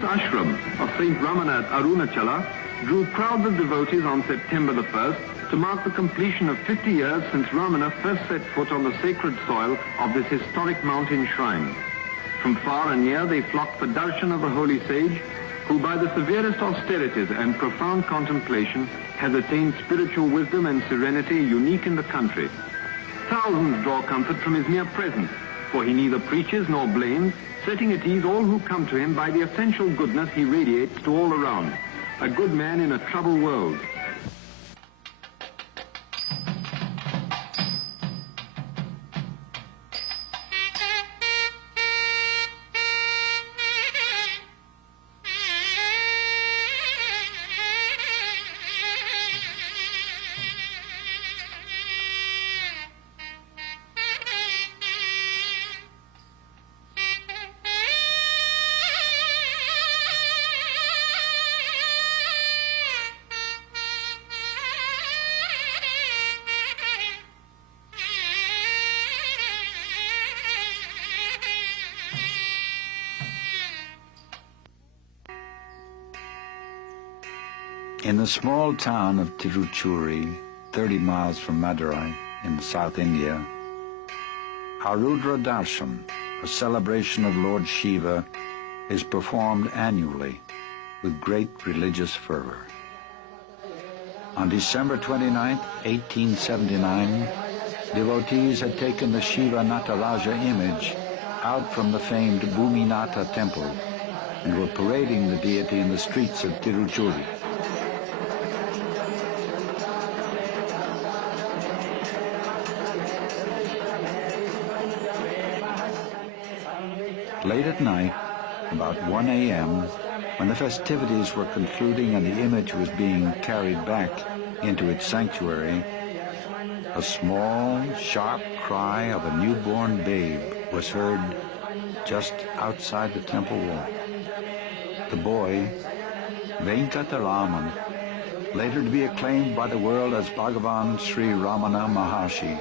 ashram of Saint Ramana at Arunachala drew crowds of devotees on September the 1st to mark the completion of 50 years since Ramana first set foot on the sacred soil of this historic mountain shrine. From far and near they flocked for darshan of the holy sage, who by the severest austerities and profound contemplation has attained spiritual wisdom and serenity unique in the country. Thousands draw comfort from his mere presence, for he neither preaches nor blames, setting at ease all who come to him by the essential goodness he radiates to all around. A good man in a troubled world. In the small town of Tiruchuri, 30 miles from Madurai in South India, Arudra Darshan, a celebration of Lord Shiva, is performed annually with great religious fervor. On December 29, 1879, devotees had taken the Shiva Nataraja image out from the famed Bhuminatha temple and were parading the deity in the streets of Tiruchuri. Late at night, about 1 a.m., when the festivities were concluding and the image was being carried back into its sanctuary, a small, sharp cry of a newborn babe was heard just outside the temple wall. The boy, Venkataraman, later to be acclaimed by the world as Bhagavan Sri Ramana Maharshi,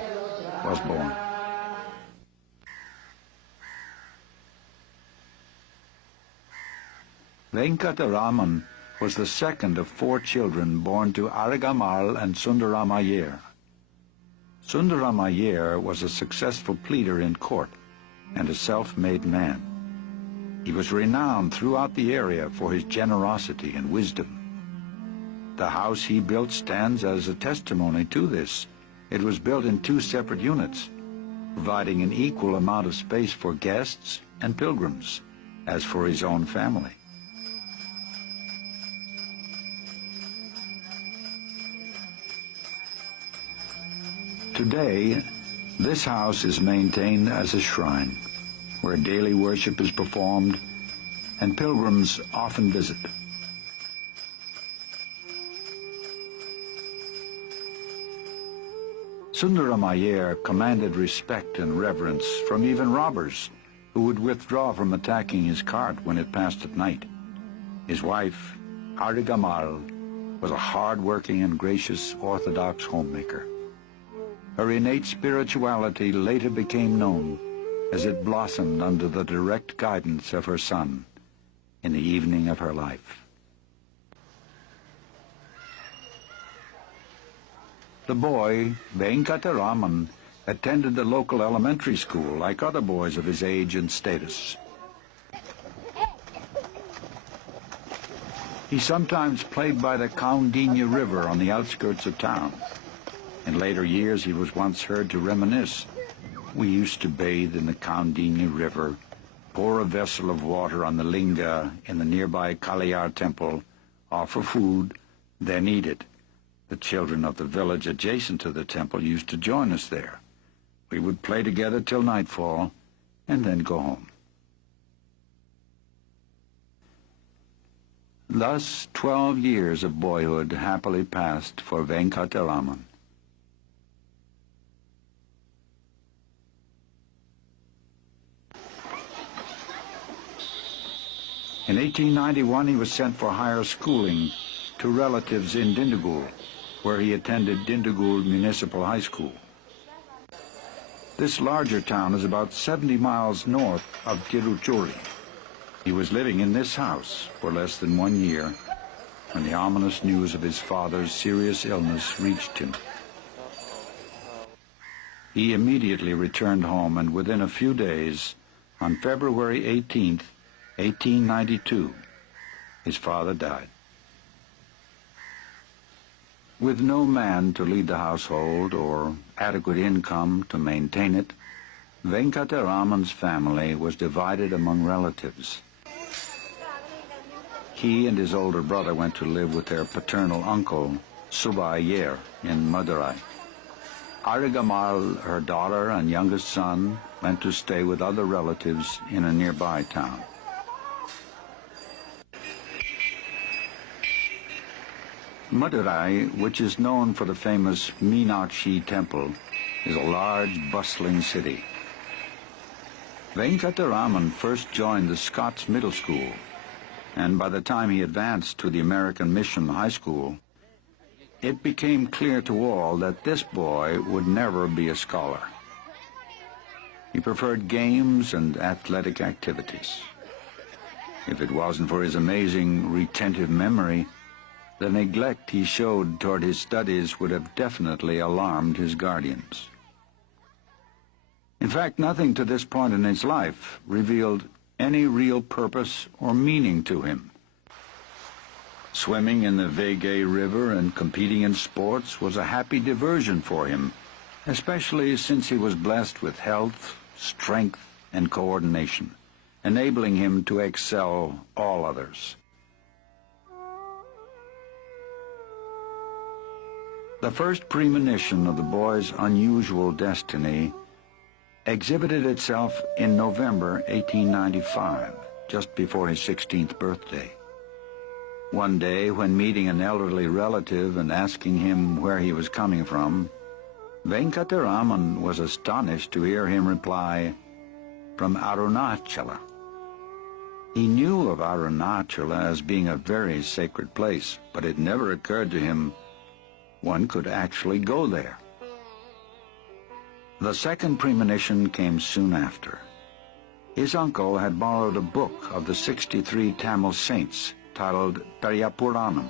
was born. Venkataraman was the second of 4 children born to Arunachala and Ramana Iyer. Ramana Iyer was a successful pleader in court and a self-made man. He was renowned throughout the area for his generosity and wisdom. The house he built stands as a testimony to this. It was built in 2 separate units, providing an equal amount of space for guests and pilgrims, as for his own family. Today, this house is maintained as a shrine, where daily worship is performed and pilgrims often visit. Ramana Iyer commanded respect and reverence from even robbers who would withdraw from attacking his cart when it passed at night. His wife, Arunachala, was a hard-working and gracious Orthodox homemaker. Her innate spirituality later became known as it blossomed under the direct guidance of her son in the evening of her life. The boy, Venkataraman, attended the local elementary school like other boys of his age and status. He sometimes played by the Kaundinya River on the outskirts of town. In later years, he was once heard to reminisce. We used to bathe in the Kaundinya River, pour a vessel of water on the linga in the nearby Kaliyar temple, offer food, then eat it. The children of the village adjacent to the temple used to join us there. We would play together till nightfall, and then go home. Thus, 12 years of boyhood happily passed for Venkataraman. In 1891, he was sent for higher schooling to relatives in Dindigul, where he attended Dindigul Municipal High School. This larger town is about 70 miles north of Tiruchuri. He was living in this house for less than 1 year when the ominous news of his father's serious illness reached him. He immediately returned home, and within a few days, on February 18th, 1892, his father died. With no man to lead the household or adequate income to maintain it, Venkataraman's family was divided among relatives. He and his older brother went to live with their paternal uncle, Iyer, in Madurai. Arunachala, her daughter and youngest son, went to stay with other relatives in a nearby town. Madurai, which is known for the famous Meenakshi temple, is a large, bustling city. Venkataraman first joined the Scots Middle School, and by the time he advanced to the American Mission High School, it became clear to all that this boy would never be a scholar. He preferred games and athletic activities. If it wasn't for his amazing retentive memory, the neglect he showed toward his studies would have definitely alarmed his guardians. In fact, nothing to this point in his life revealed any real purpose or meaning to him. Swimming in the Vegay River and competing in sports was a happy diversion for him, especially since he was blessed with health, strength, and coordination, enabling him to excel all others. The first premonition of the boy's unusual destiny exhibited itself in November 1895, just before his 16th birthday. One day, when meeting an elderly relative and asking him where he was coming from, Venkataraman was astonished to hear him reply, "From Arunachala." He knew of Arunachala as being a very sacred place, but it never occurred to him one could actually go there. The second premonition came soon after. His uncle had borrowed a book of the 63 Tamil saints titled Periyapuranam.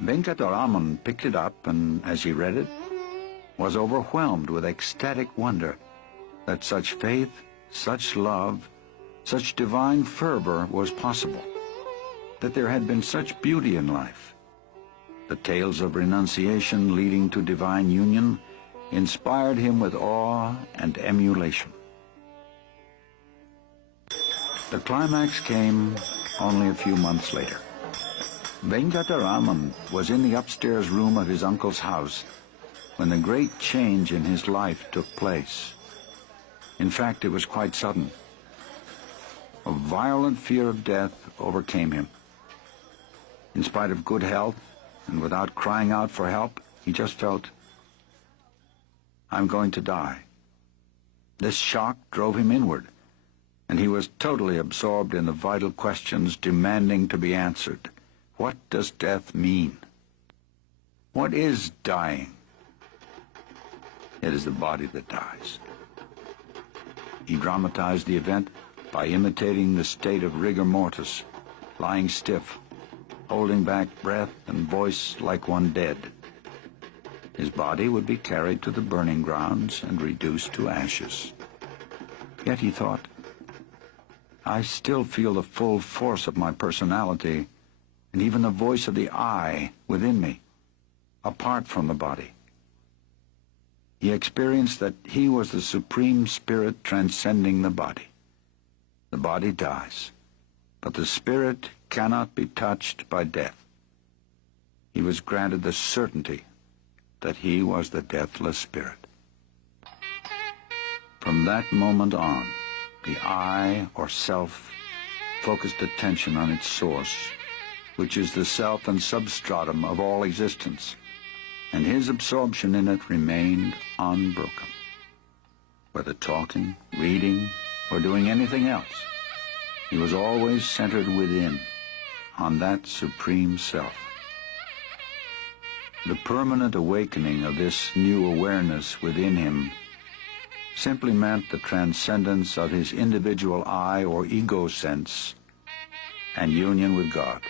Venkataraman picked it up and, as he read it, was overwhelmed with ecstatic wonder that such faith, such love, such divine fervor was possible, that there had been such beauty in life. The tales of renunciation leading to divine union inspired him with awe and emulation. The climax came only a few months later. Venkataraman was in the upstairs room of his uncle's house when the great change in his life took place. In fact, it was quite sudden. A violent fear of death overcame him. In spite of good health, and without crying out for help, he just felt, "I'm going to die." This shock drove him inward, and he was totally absorbed in the vital questions demanding to be answered. What does death mean? What is dying? It is the body that dies. He dramatized the event by imitating the state of rigor mortis, lying stiff, holding back breath and voice like one dead. His body would be carried to the burning grounds and reduced to ashes. Yet he thought, I still feel the full force of my personality and even the voice of the I within me, apart from the body. He experienced that he was the supreme spirit transcending the body. The body dies, but the spirit cannot be touched by death. He was granted the certainty that he was the deathless spirit. From that moment on, the I, or self, focused attention on its source, which is the self and substratum of all existence, and his absorption in it remained unbroken. Whether talking, reading, or doing anything else, he was always centered within, on that supreme self. The permanent awakening of this new awareness within him simply meant the transcendence of his individual I or ego sense and union with God.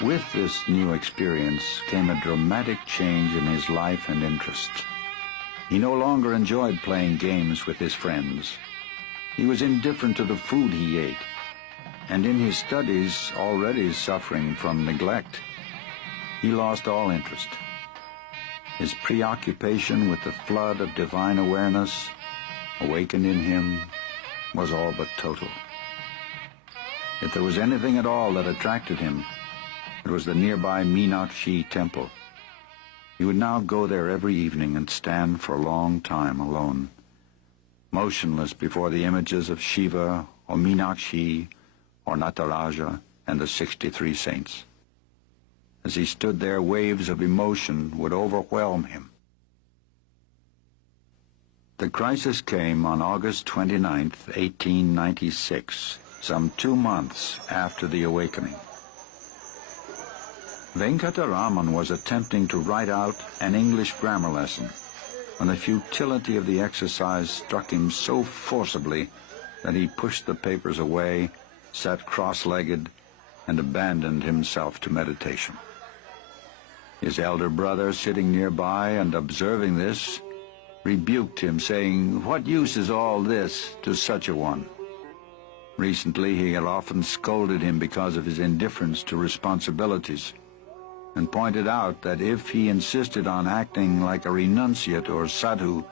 With this new experience came a dramatic change in his life and interests. He no longer enjoyed playing games with his friends. He was indifferent to the food he ate, and in his studies, already suffering from neglect, he lost all interest. His preoccupation with the flood of divine awareness awakened in him was all but total. If there was anything at all that attracted him, it was the nearby Meenakshi temple. He would now go there every evening and stand for a long time alone, motionless before the images of Shiva or Meenakshi or Nataraja and the 63 saints. As he stood there, waves of emotion would overwhelm him. The crisis came on August 29th, 1896, some 2 months after the awakening. Venkataraman was attempting to write out an English grammar lesson when the futility of the exercise struck him so forcibly that he pushed the papers away, sat cross-legged, and abandoned himself to meditation. His elder brother, sitting nearby and observing this, rebuked him, saying, "What use is all this to such a one?" Recently he had often scolded him because of his indifference to responsibilities, and pointed out that if he insisted on acting like a renunciate or sadhu,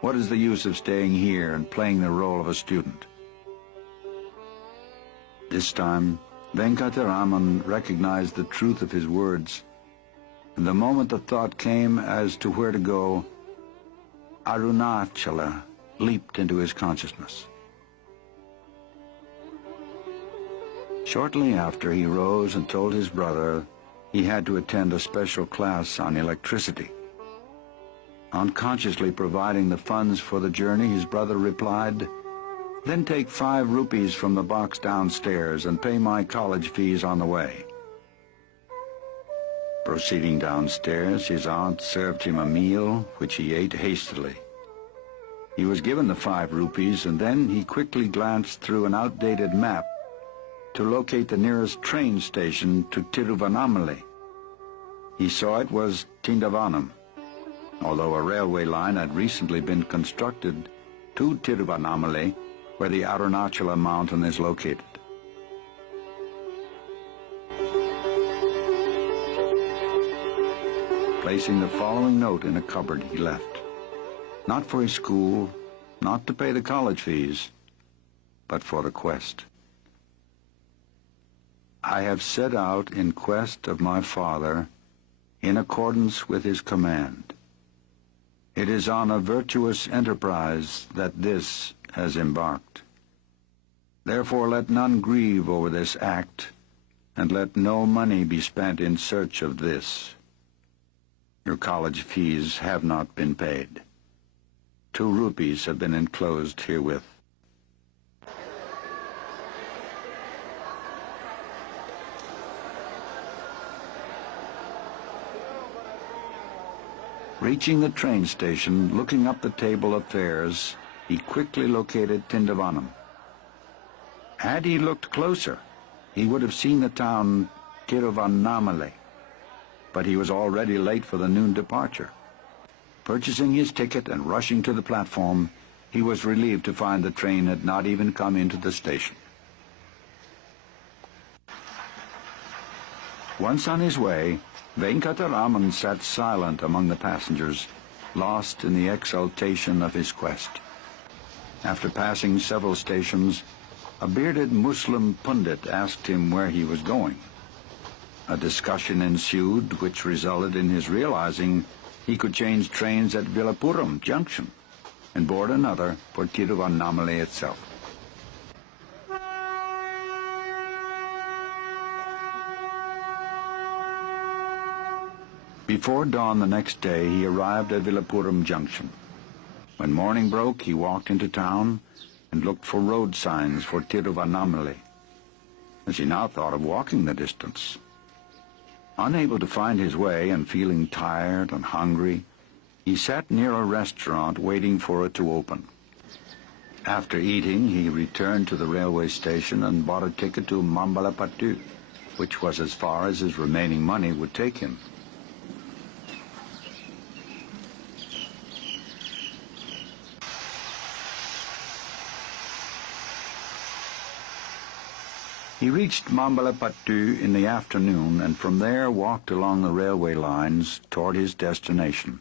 what is the use of staying here and playing the role of a student? This time, Venkataraman recognized the truth of his words, and the moment the thought came as to where to go, Arunachala leaped into his consciousness. Shortly after, he rose and told his brother he had to attend a special class on electricity. Unconsciously providing the funds for the journey, his brother replied, "Then take 5 rupees from the box downstairs and pay my college fees on the way." Proceeding downstairs, his aunt served him a meal, which he ate hastily. He was given the 5 rupees, and then he quickly glanced through an outdated map to locate the nearest train station to Tiruvannamalai. He saw it was Tindavanam, although a railway line had recently been constructed to Tiruvannamalai, where the Arunachala mountain is located. Placing the following note in a cupboard, he left, not for his school, not to pay the college fees, but for the quest. "I have set out in quest of my Father in accordance with his command. It is on a virtuous enterprise that this has embarked. Therefore let none grieve over this act, and let no money be spent in search of this. Your college fees have not been paid. 2 rupees have been enclosed herewith." Reaching the train station, looking up the table of fares, he quickly located Tindavanam. Had he looked closer, he would have seen the town Tiruvannamalai, but he was already late for the noon departure. Purchasing his ticket and rushing to the platform, he was relieved to find the train had not even come into the station. Once on his way, Venkataraman sat silent among the passengers, lost in the exaltation of his quest. After passing several stations, A bearded Muslim pundit asked him where he was going. A discussion ensued which resulted in his realizing he could change trains at Villapuram Junction and board another for Tiruvannamalai itself. Before dawn the next day, he arrived at Villapuram Junction. When morning broke, he walked into town and looked for road signs for Tiruvannamalai, as he now thought of walking the distance. Unable to find his way and feeling tired and hungry, he sat near a restaurant waiting for it to open. After eating, he returned to the railway station and bought a ticket to Mambalapattu, which was as far as his remaining money would take him. He reached Mambalapattu in the afternoon and from there walked along the railway lines toward his destination.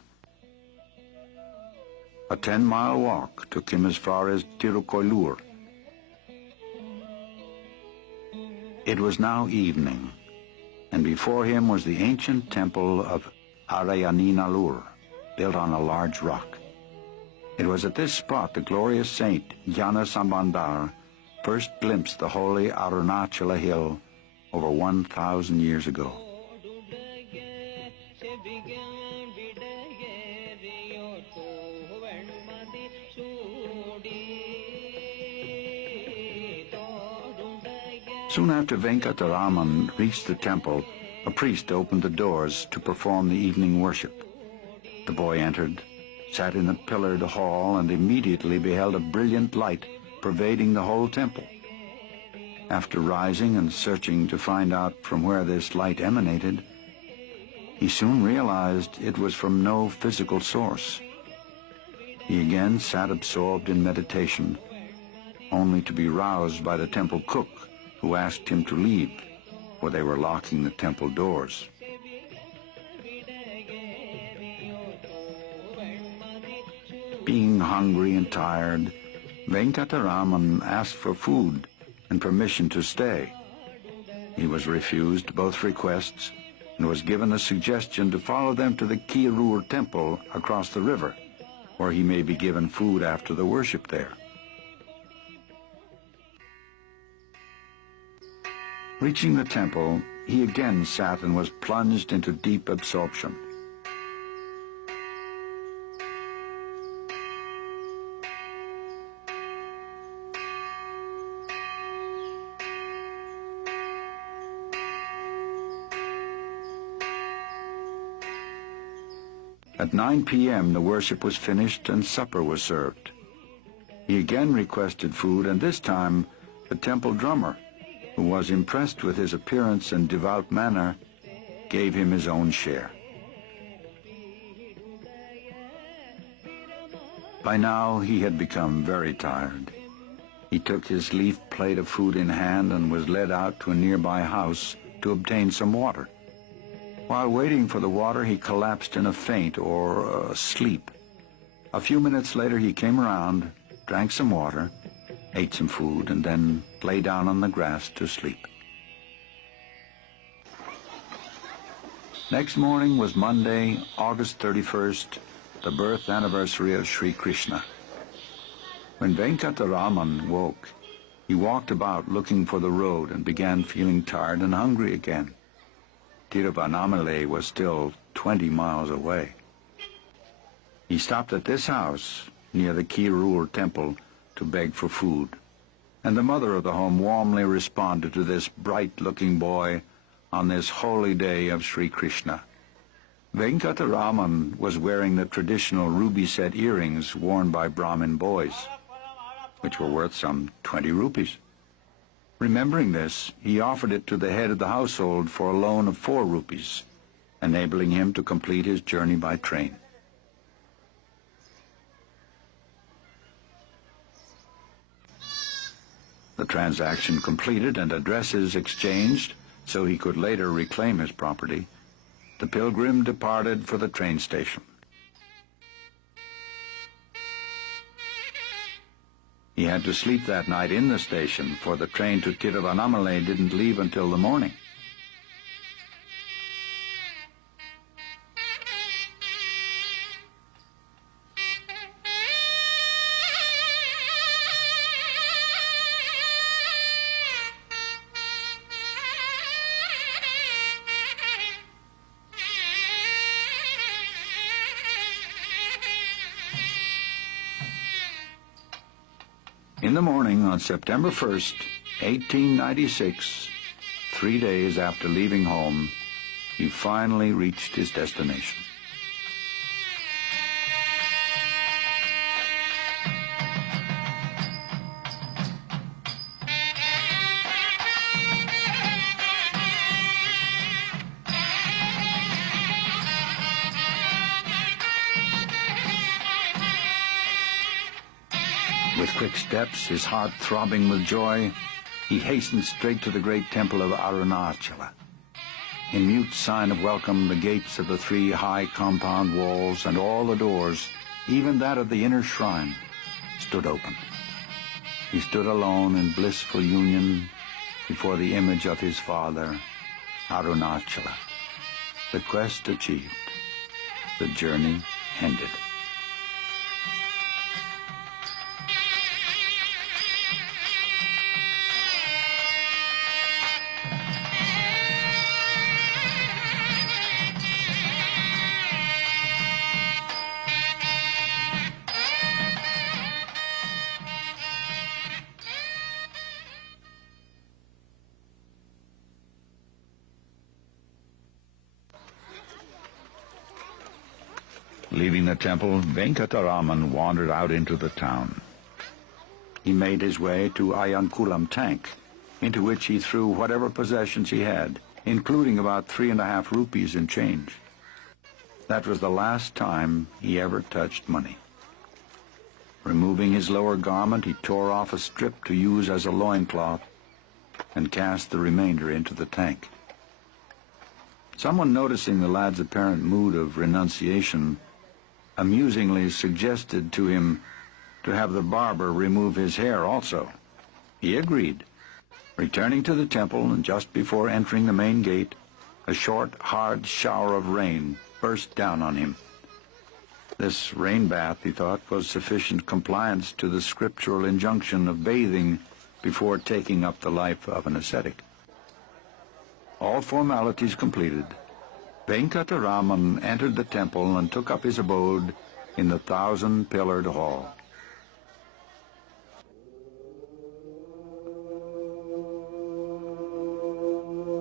A 10-mile walk took him as far as Tirukoilur. It was now evening, and before him was the ancient temple of Arayaninalur, built on a large rock. It was at this spot the glorious saint Jana Sambandar first glimpsed the holy Arunachala hill over 1,000 years ago. Soon after Venkataraman reached the temple, a priest opened the doors to perform the evening worship. The boy entered, sat in a pillared hall, and immediately beheld a brilliant light pervading the whole temple. After rising and searching to find out from where this light emanated, he soon realized it was from no physical source. He again sat absorbed in meditation, only to be roused by the temple cook, who asked him to leave, for they were locking the temple doors. Being hungry and tired, Venkataraman asked for food and permission to stay. He was refused both requests and was given the suggestion to follow them to the Kirur temple across the river, where he may be given food after the worship there. Reaching the temple, he again sat and was plunged into deep absorption. At 9 p.m. the worship was finished and supper was served. He again requested food, and this time the temple drummer, who was impressed with his appearance and devout manner, gave him his own share. By now he had become very tired. He took his leaf plate of food in hand and was led out to a nearby house to obtain some water. While waiting for the water, he collapsed in a faint or sleep. A few minutes later, he came around, drank some water, ate some food, and then lay down on the grass to sleep. Next morning was Monday, August 31st, the birth anniversary of Sri Krishna. When Venkataraman woke, he walked about looking for the road and began feeling tired and hungry again. Tiruvannamalai was still 20 miles away. He stopped at this house near the Kirur temple to beg for food, and the mother of the home warmly responded to this bright-looking boy on this holy day of Sri Krishna. Venkataraman was wearing the traditional ruby-set earrings worn by Brahmin boys, which were worth some 20 rupees. Remembering this, he offered it to the head of the household for a loan of 4 rupees, enabling him to complete his journey by train. The transaction completed and addresses exchanged so he could later reclaim his property, the pilgrim departed for the train station. He had to sleep that night in the station, for the train to Tiruvannamalai didn't leave until the morning. In the morning on September 1st, 1896, 3 days after leaving home, he finally reached his destination. With quick steps, his heart throbbing with joy, he hastened straight to the great temple of Arunachala. In mute sign of welcome, the gates of the 3 high compound walls and all the doors, even that of the inner shrine, stood open. He stood alone in blissful union before the image of his father, Arunachala. The quest achieved, the journey ended. Leaving the temple, Venkataraman wandered out into the town. He made his way to Ayankulam tank, into which he threw whatever possessions he had, including about 3.5 rupees in change. That was the last time he ever touched money. Removing his lower garment, he tore off a strip to use as a loincloth and cast the remainder into the tank. Someone, noticing the lad's apparent mood of renunciation, amusingly suggested to him to have the barber remove his hair also. He agreed. Returning to the temple, and just before entering the main gate, a short, hard shower of rain burst down on him. This rain bath, he thought, was sufficient compliance to the scriptural injunction of bathing before taking up the life of an ascetic. All formalities completed, Venkataraman entered the temple and took up his abode in the 1,000-pillared hall.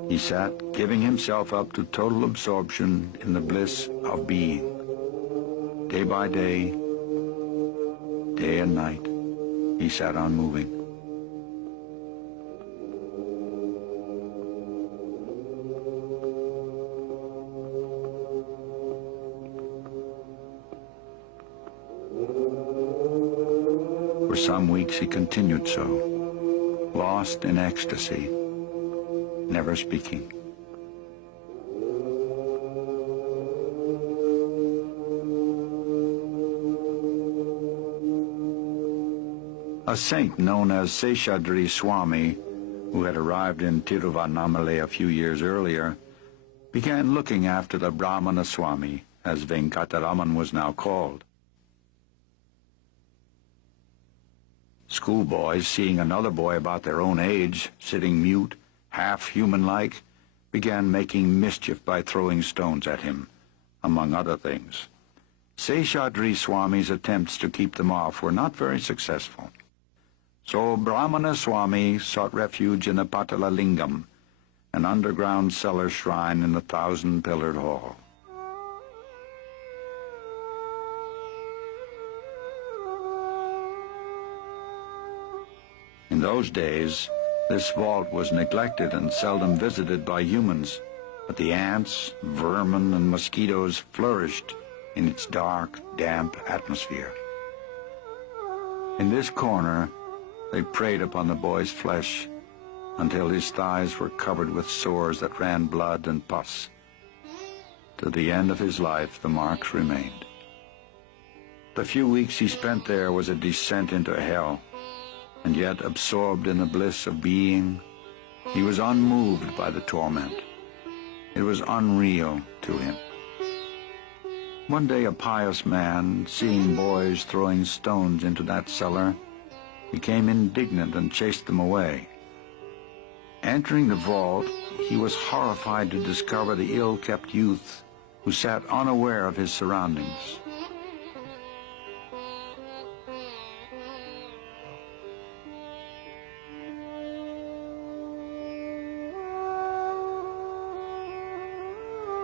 He sat, giving himself up to total absorption in the bliss of being. Day by day, day and night, he sat unmoving. For some weeks he continued so, lost in ecstasy, never speaking. A saint known as Seshadri Swami, who had arrived in Tiruvannamalai a few years earlier, began looking after the Ramana Swami, as Venkataraman was now called. Schoolboys, seeing another boy about their own age, sitting mute, half human-like, began making mischief by throwing stones at him, among other things. Seshadri Swami's attempts to keep them off were not very successful. So Ramana Swami sought refuge in the Patala Lingam, an underground cellar shrine in the 1,000-pillared hall. In those days, this vault was neglected and seldom visited by humans, but the ants, vermin, and mosquitoes flourished in its dark, damp atmosphere. In this corner, they preyed upon the boy's flesh until his thighs were covered with sores that ran blood and pus. To the end of his life, the marks remained. The few weeks he spent there was a descent into hell. and yet absorbed in the bliss of being, he was unmoved by the torment. It was unreal to him. One day a pious man, seeing boys throwing stones into that cellar, became indignant and chased them away. Entering the vault, he was horrified to discover the ill-kept youth who sat unaware of his surroundings.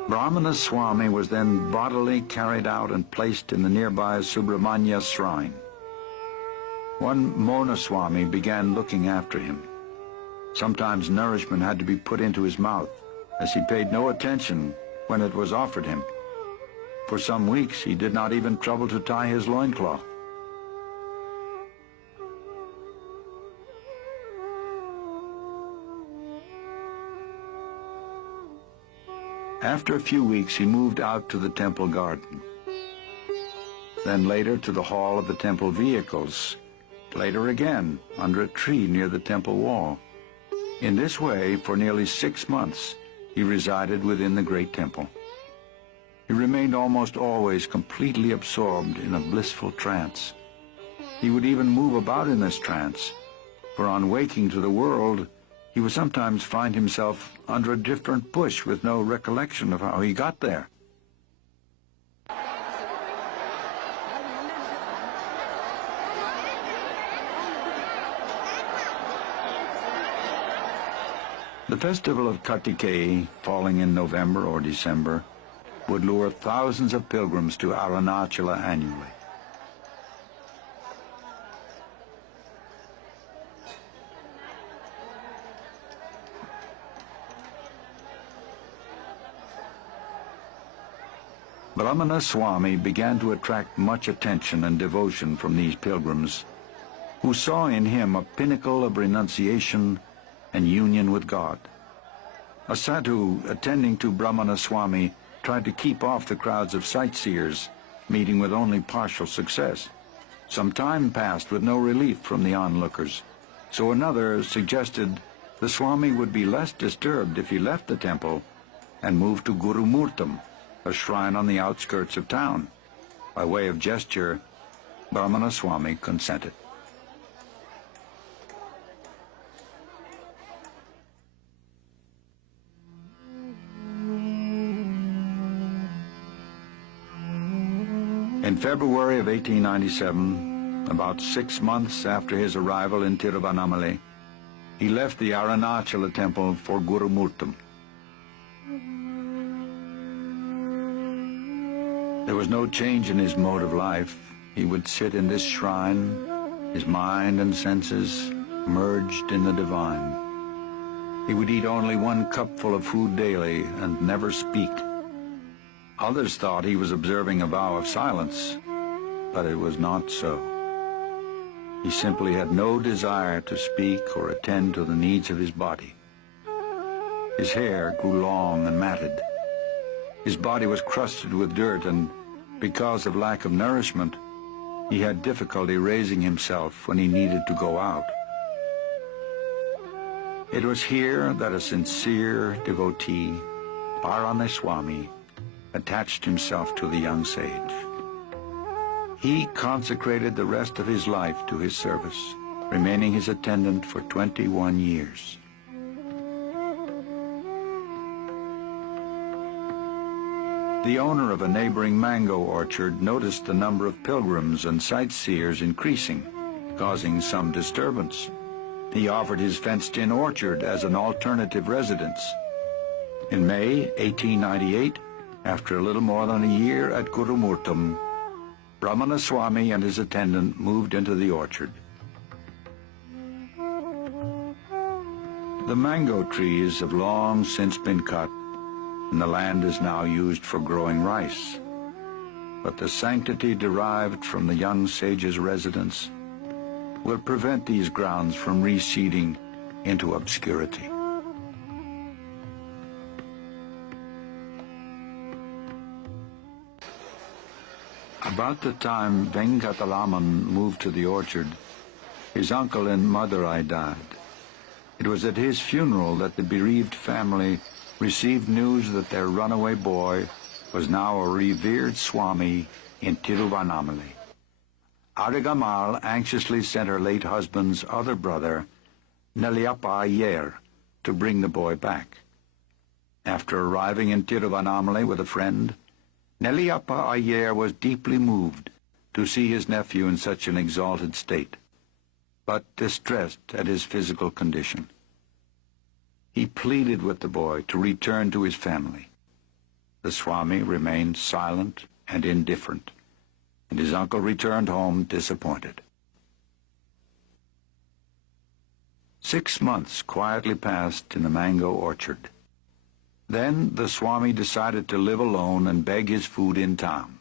Ramana Swami was then bodily carried out and placed in the nearby Subramanya shrine. One Mona Swami began looking after him. Sometimes nourishment had to be put into his mouth, as he paid no attention when it was offered him. For some weeks he did not even trouble to tie his loincloth. After a few weeks, he moved out to the temple garden, then later to the hall of the temple vehicles, later again under a tree near the temple wall. In this way, for nearly 6 months, he resided within the great temple. He remained almost always completely absorbed in a blissful trance. He would even move about in this trance, for on waking to the world, he would sometimes find himself under a different bush with no recollection of how he got there. The festival of Kartikeya, falling in November or December, would lure thousands of pilgrims to Arunachala annually. Ramana Swami began to attract much attention and devotion from these pilgrims, who saw in him a pinnacle of renunciation and union with God. A sadhu attending to Ramana Swami tried to keep off the crowds of sightseers, meeting with only partial success. Some time passed with no relief from the onlookers, so another suggested the Swami would be less disturbed if he left the temple and moved to Gurumurtam, a shrine on the outskirts of town. By way of gesture, Ramana Swami consented. In February of 1897, about 6 months after his arrival in Tiruvannamalai, he left the Arunachala temple for Gurumurtam. There was no change in his mode of life. He would sit in this shrine, his mind and senses merged in the divine. He would eat only 1 cupful of food daily and never speak. Others thought he was observing a vow of silence, but it was not so. He simply had no desire to speak or attend to the needs of his body. His hair grew long and matted. His body was crusted with dirt, and because of lack of nourishment, he had difficulty raising himself when he needed to go out. It was here that a sincere devotee, Ramana Swami, attached himself to the young sage. He consecrated the rest of his life to his service, remaining his attendant for 21 years. The owner of a neighboring mango orchard noticed the number of pilgrims and sightseers increasing, causing some disturbance. He offered his fenced-in orchard as an alternative residence. In May 1898, after a little more than a year at Gurumurtam, Ramana Swami and his attendant moved into the orchard. The mango trees have long since been cut, and the land is now used for growing rice. But the sanctity derived from the young sage's residence will prevent these grounds from reseeding into obscurity. About the time Venkataraman moved to the orchard, His uncle in Madurai died. It was at his funeral that the bereaved family received news that their runaway boy was now a revered Swami in Tiruvannamalai. Arunachala anxiously sent her late husband's other brother, Enlightenment Iyer, to bring the boy back. After arriving in Tiruvannamalai with a friend, Enlightenment Iyer was deeply moved to see his nephew in such an exalted state, but distressed at his physical condition. He pleaded with the boy to return to his family. The Swami remained silent and indifferent, and his uncle returned home disappointed. 6 months quietly passed in the mango orchard. Then the Swami decided to live alone and beg his food in town.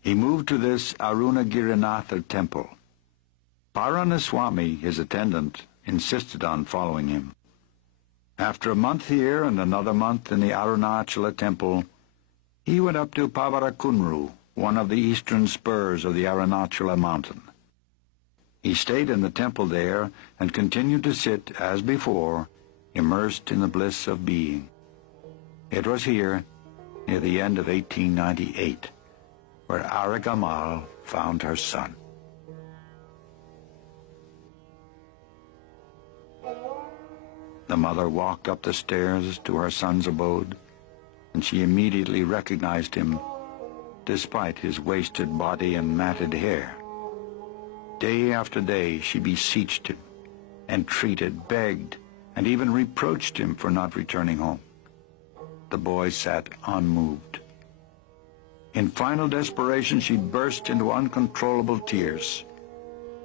He moved to this Arunagirinathar temple. Paranaswami, his attendant, insisted on following him. After a month here and another month in the Arunachala temple, he went up to Pavarakunru, one of the eastern spurs of the Arunachala mountain. He stayed in the temple there and continued to sit, as before, immersed in the bliss of being. It was here, near the end of 1898, where Arunachala found her son. The mother walked up the stairs to her son's abode, and she immediately recognized him, despite his wasted body and matted hair. Day after day she beseeched him, entreated, begged, and even reproached him for not returning home. The boy sat unmoved. In final desperation, she burst into uncontrollable tears.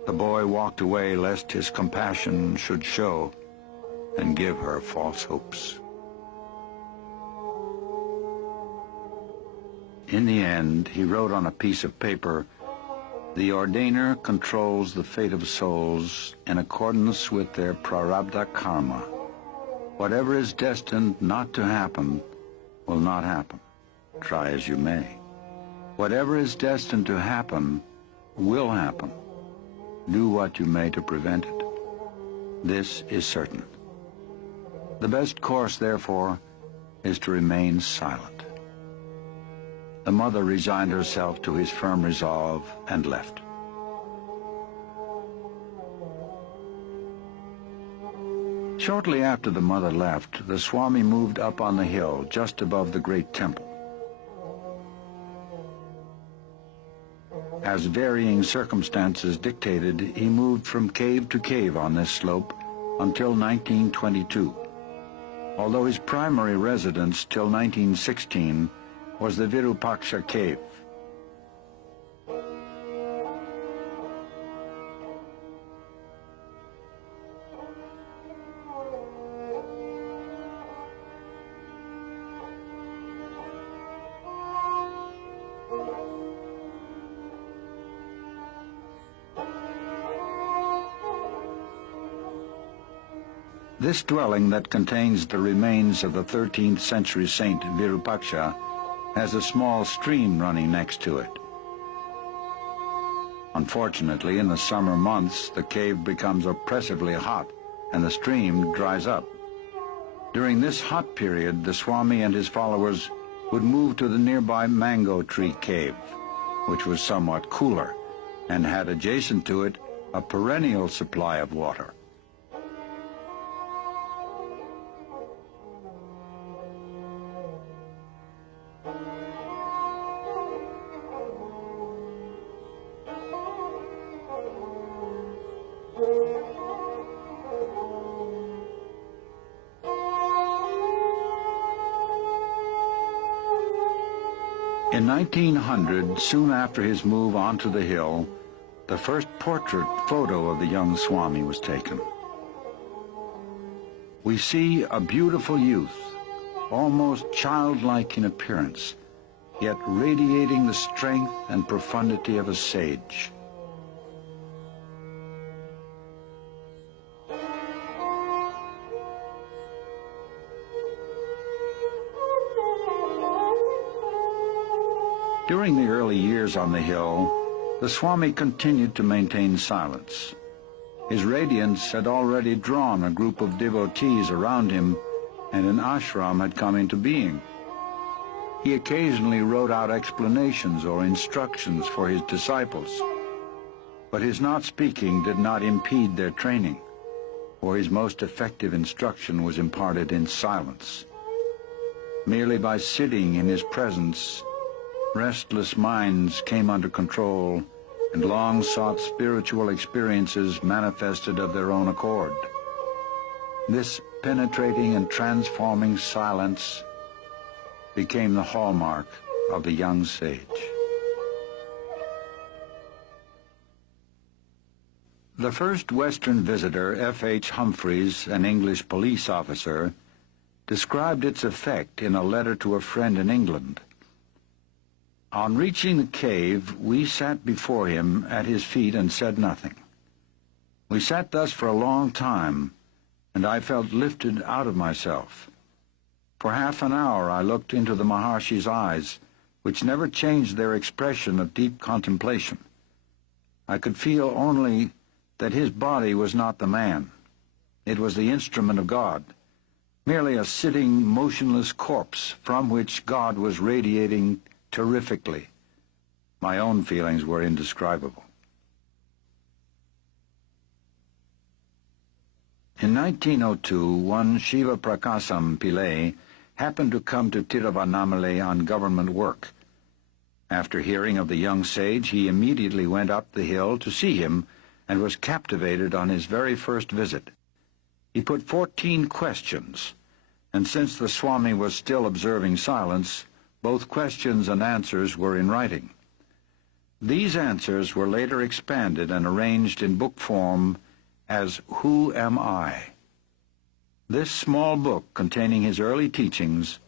The boy walked away lest his compassion should show and give her false hopes. In the end, he wrote on a piece of paper, "The ordainer controls the fate of souls in accordance with their prarabdha karma. Whatever is destined not to happen will not happen, try as you may. Whatever is destined to happen will happen. Do what you may to prevent it. This is certain. The best course, therefore, is to remain silent." The mother resigned herself to his firm resolve and left. Shortly after the mother left, the Swami moved up on the hill just above the great temple. As varying circumstances dictated, he moved from cave to cave on this slope until 1922, although his primary residence till 1916 was the Virupaksha cave. This dwelling that contains the remains of the 13th century saint Virupaksha has a small stream running next to it. Unfortunately, in the summer months, the cave becomes oppressively hot and the stream dries up. During this hot period, the Swami and his followers would move to the nearby Mango Tree Cave, which was somewhat cooler and had adjacent to it a perennial supply of water. In 1900, soon after his move onto the hill, the first portrait photo of the young Swami was taken. We see a beautiful youth, almost childlike in appearance, yet radiating the strength and profundity of a sage. During the early years on the hill, The Swami continued to maintain silence. His radiance had already drawn a group of devotees around him, and an ashram had come into being. He occasionally wrote out explanations or instructions for his disciples, but his not speaking did not impede their training, for his most effective instruction was imparted in silence. Merely by sitting in his presence, restless minds came under control, and long-sought spiritual experiences manifested of their own accord. This penetrating and transforming silence became the hallmark of the young sage. The first Western visitor, F.H. Humphreys, an English police officer, described its effect in a letter to a friend in England. On reaching the cave, we sat before him at his feet and said nothing. We sat thus for a long time, and I felt lifted out of myself. For half an hour I looked into the Maharshi's eyes, which never changed their expression of deep contemplation. I could feel only that his body was not the man. It was the instrument of God, merely a sitting, motionless corpse from which God was radiating terrifically. My own feelings were indescribable. In 1902, one Shiva Prakasam Pillai happened to come to Tiruvannamalai on government work. After hearing of the young sage, he immediately went up the hill to see him and was captivated on his very first visit. He put 14 questions, and since the Swami was still observing silence, both questions and answers were in writing. These answers were later expanded and arranged in book form as Who Am I? This small book, containing his early teachings,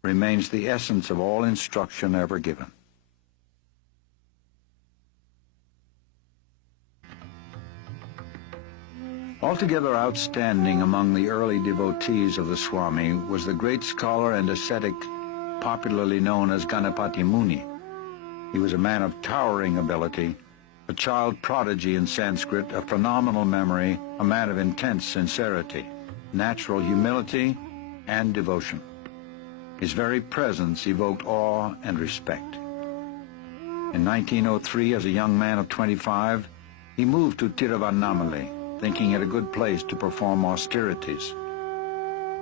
remains the essence of all instruction ever given. Altogether outstanding among the early devotees of the Swami was the great scholar and ascetic popularly known as Ganapati Muni. He was a man of towering ability, a child prodigy in Sanskrit, a phenomenal memory, a man of intense sincerity, natural humility, and devotion. His very presence evoked awe and respect. In 1903, as a young man of 25, he moved to Tiruvannamalai, thinking it a good place to perform austerities.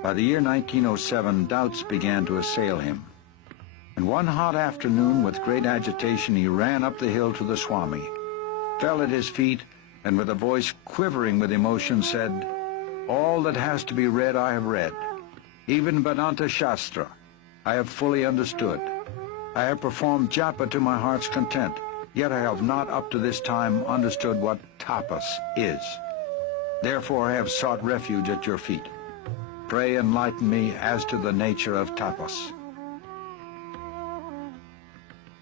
By the year 1907, doubts began to assail him. And one hot afternoon, with great agitation, he ran up the hill to the Swami, fell at his feet, and with a voice quivering with emotion said, "All that has to be read I have read. Even Vedanta Shastra I have fully understood. I have performed japa to my heart's content, yet I have not up to this time understood what tapas is. Therefore I have sought refuge at your feet. Pray enlighten me as to the nature of tapas."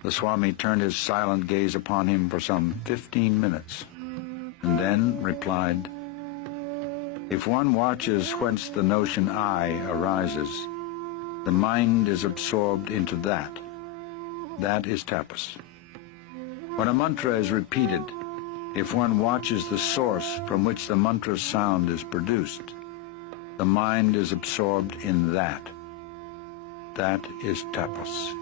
The Swami turned his silent gaze upon him for some 15 minutes, and then replied, "If one watches whence the notion I arises, the mind is absorbed into that. That is tapas. When a mantra is repeated, if one watches the source from which the mantra's sound is produced, the mind is absorbed in that. That is tapas."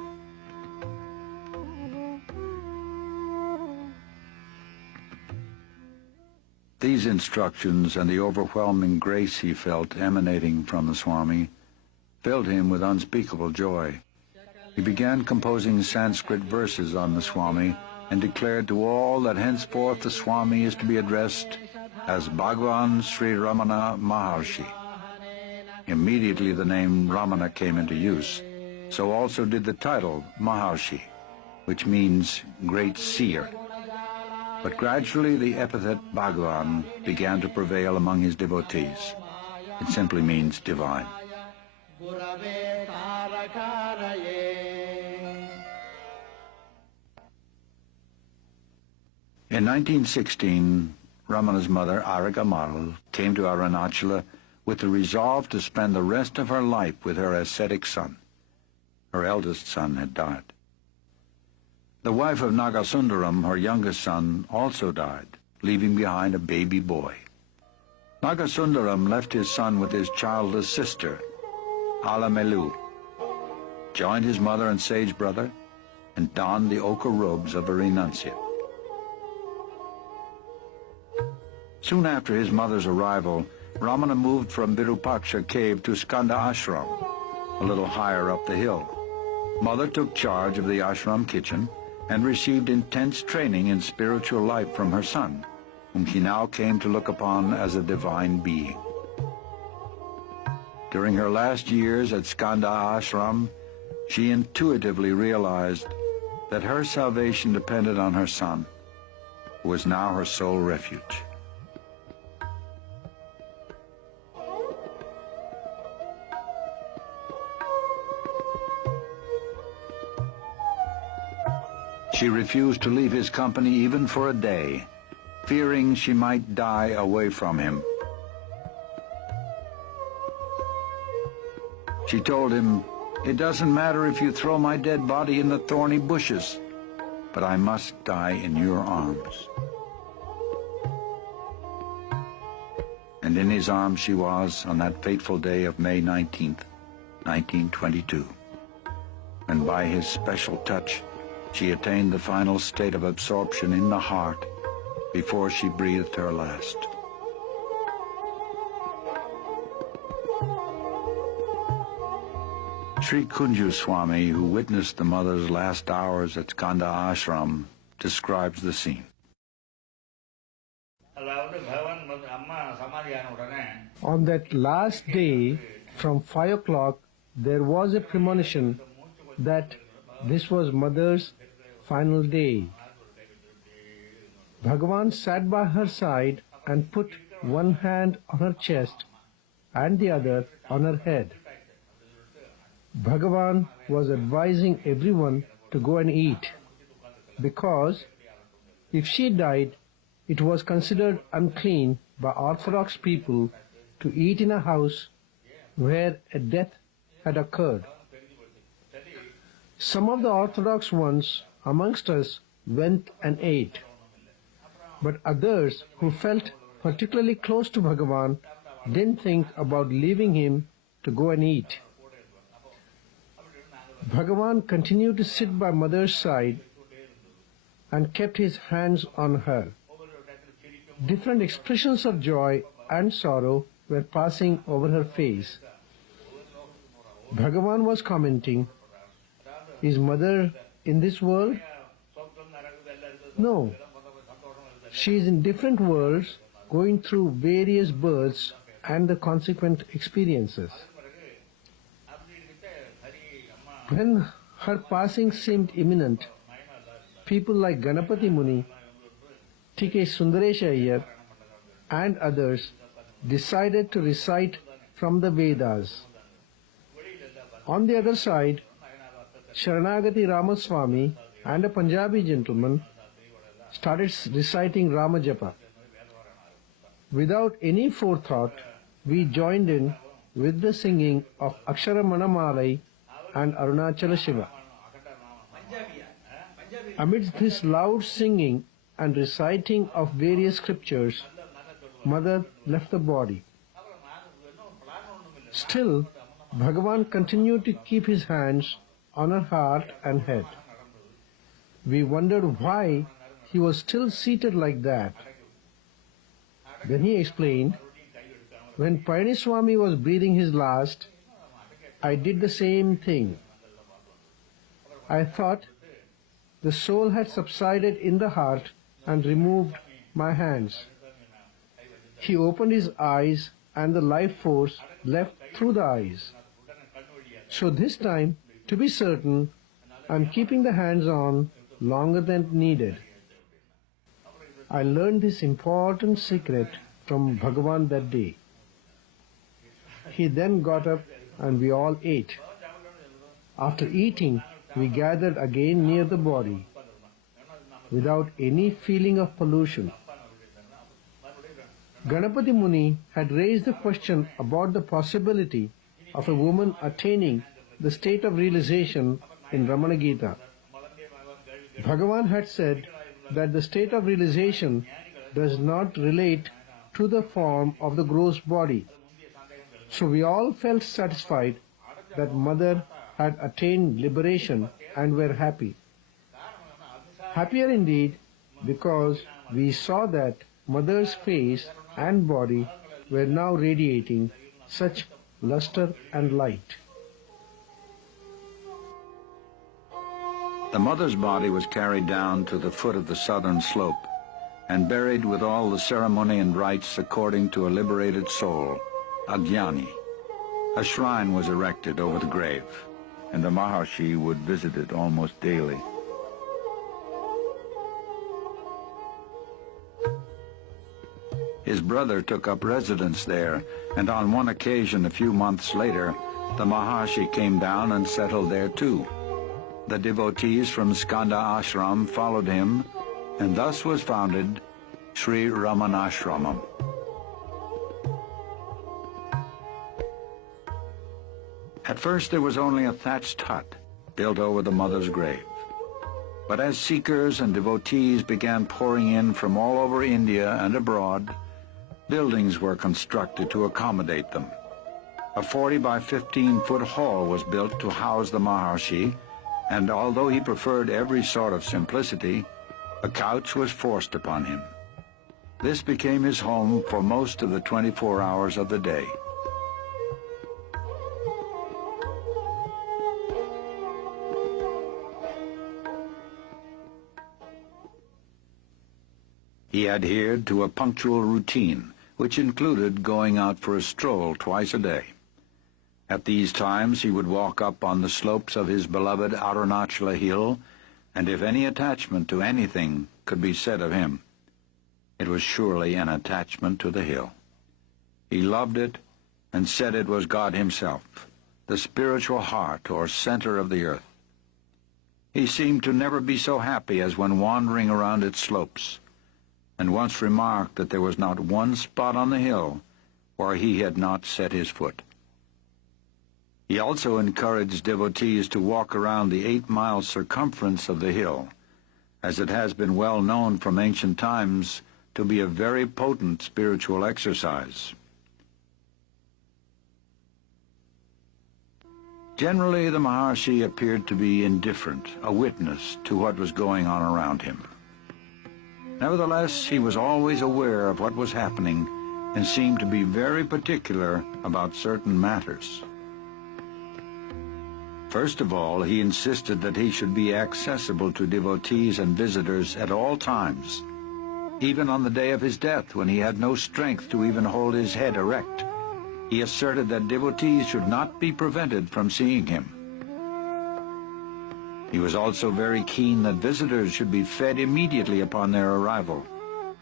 These instructions and the overwhelming grace he felt emanating from the Swami filled him with unspeakable joy. He began composing Sanskrit verses on the Swami and declared to all that henceforth the Swami is to be addressed as Bhagwan Sri Ramana Maharshi. Immediately the name Ramana came into use. So also did the title Maharshi, which means great seer. But gradually the epithet Bhagwan began to prevail among his devotees. It simply means divine. In 1916, Ramana's mother, Arunachala, came to Arunachala with the resolve to spend the rest of her life with her ascetic son. Her eldest son had died. The wife of Nagasundaram, her youngest son, also died, leaving behind a baby boy. Nagasundaram left his son with his childless sister, Alamelu, joined his mother and sage brother, and donned the ochre robes of a renunciate. Soon after his mother's arrival, Ramana moved from Virupaksha cave to Skanda ashram, a little higher up the hill. Mother took charge of the ashram kitchen and received intense training in spiritual life from her son, whom she now came to look upon as a divine being. During her last years at Skanda ashram, she intuitively realized that her salvation depended on her son, who was now her sole refuge. She refused to leave his company even for a day, fearing she might die away from him. She told him, "It doesn't matter if you throw my dead body in the thorny bushes, but I must die in your arms." And in his arms she was on that fateful day of May 19th, 1922. And by his special touch, she attained the final state of absorption in the heart before she breathed her last. Sri Kunju Swami, who witnessed the mother's last hours at Skanda ashram, describes the scene. On that last day, from 5 o'clock, there was a premonition that this was Mother's final day. Bhagavan sat by her side and put one hand on her chest and the other on her head. Bhagavan was advising everyone to go and eat, because if she died, it was considered unclean by Orthodox people to eat in a house where a death had occurred. Some of the Orthodox ones amongst us went and ate, but others who felt particularly close to Bhagavan didn't think about leaving him to go and eat. Bhagavan continued to sit by Mother's side and kept his hands on her. Different expressions of joy and sorrow were passing over her face. Bhagavan was commenting, "Is Mother in this world? No. She is in different worlds, going through various births and the consequent experiences." When her passing seemed imminent, people like Ganapati Muni, T.K. Sundaresha Iyer, and others decided to recite from the Vedas. On the other side, Sharanagati Ramaswamy and a Punjabi gentleman started reciting Ramajapa. Without any forethought, we joined in with the singing of Ramana Maharshi and Arunachala Shiva. Amidst this loud singing and reciting of various scriptures, Mother left the body. Still, Bhagavan continued to keep his hands on her heart and head. We wondered why he was still seated like that. Then he explained, "When Palaniswami was breathing his last, I did the same thing. I thought the soul had subsided in the heart and removed my hands. He opened his eyes and the life force left through the eyes. So this time, to be certain, I'm keeping the hands on longer than needed." I learned this important secret from Bhagavan that day. He then got up and we all ate. After eating, we gathered again near the body without any feeling of pollution. Ganapati Muni had raised the question about the possibility of a woman attaining the state of realization in Ramana Gita. Bhagavan had said that the state of realization does not relate to the form of the gross body. So we all felt satisfied that Mother had attained liberation and were happy. Happier indeed because we saw that Mother's face and body were now radiating such luster and light. The mother's body was carried down to the foot of the southern slope and buried with all the ceremony and rites according to a liberated soul, a jnani. A shrine was erected over the grave, and the Maharshi would visit it almost daily. His brother took up residence there, and on one occasion a few months later, the Maharshi came down and settled there too. The devotees from Skanda ashram followed him, and thus was founded Sri Ramana. At first there was only a thatched hut built over the mother's grave. But as seekers and devotees began pouring in from all over India and abroad, buildings were constructed to accommodate them. A 40 by 15-foot hall was built to house the Maharshi, and although he preferred every sort of simplicity, a couch was forced upon him. This became his home for most of the 24 hours of the day. He adhered to a punctual routine, which included going out for a stroll twice a day. At these times he would walk up on the slopes of his beloved Arunachala hill, and if any attachment to anything could be said of him, it was surely an attachment to the hill. He loved it and said it was God himself, the spiritual heart or center of the earth. He seemed to never be so happy as when wandering around its slopes, and once remarked that there was not one spot on the hill where he had not set his foot. He also encouraged devotees to walk around the 8-mile circumference of the hill, as it has been well known from ancient times to be a very potent spiritual exercise. Generally, the Maharshi appeared to be indifferent, a witness to what was going on around him. Nevertheless, he was always aware of what was happening and seemed to be very particular about certain matters. First of all, he insisted that he should be accessible to devotees and visitors at all times, even on the day of his death when he had no strength to even hold his head erect. He asserted that devotees should not be prevented from seeing him. He was also very keen that visitors should be fed immediately upon their arrival,